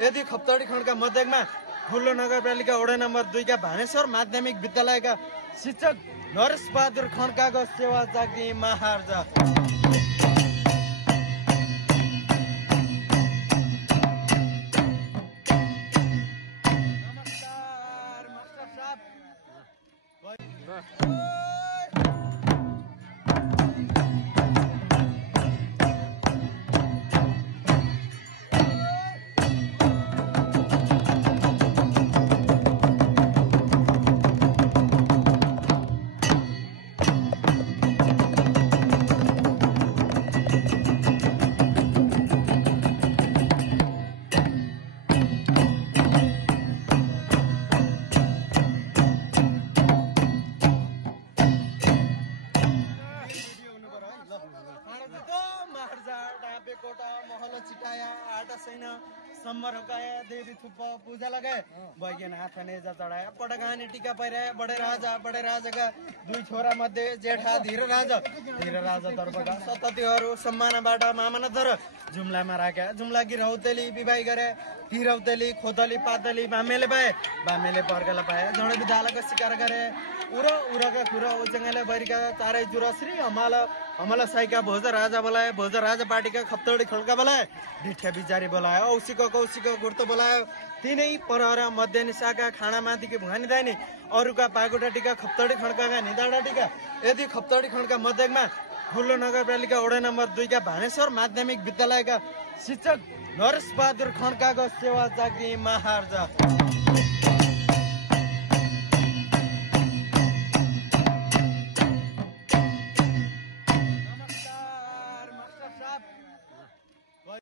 यदि खप्तडी खण्डका मध्यमा ठुलो नगरपालिका वडा नम्बर 2 का भानेश्वर माध्यमिक विद्यालयका शिक्षक नरेश बहादुर खड्काको सेवा जाग्ने महार्ज। नमस्कार मास्टर साहब। सम्मर होकाया देवी थुप्पा पूजा लगाए बैगन हाथ नेजा चढाया पटकानी टीका पहिराए बडे राजाका दुई छोरा मध्ये जेठा धीर राजा तर्फका सततीहरू सम्मानबाट मामना धर जुम्लामा राख्या जुम्लाकी रौतेली विवाह गरे ती रौतेली खोतली पातली बामेले पाए बामेले पर्गला पाए जण विद्यालयको शिकार गरे उरका खुरा ओचंगले बैरिका चारै जुरश्री हमाला साइका भोज राजा बोलाए भोज राजा पार्टीका खप्तडी खड्का बोलाए ढिठ्या बिचारी बोलाए कौशिक गुर्तो बोलायो तिनै परहरा मध्य निशाका खाना माथिकी भुहानी दाइनी अरूका पागुटा टीका खप्तडी खड्काका निदाडा टीका यदि खप्तडी खड्का मध्यमा ठुलो नगरपालिका वडा नम्बर 2 का भानेश्वर माध्यमिक विद्यालयका शिक्षक नरेश बहादुर खड्काको सेवा जाग्ने महार्ज।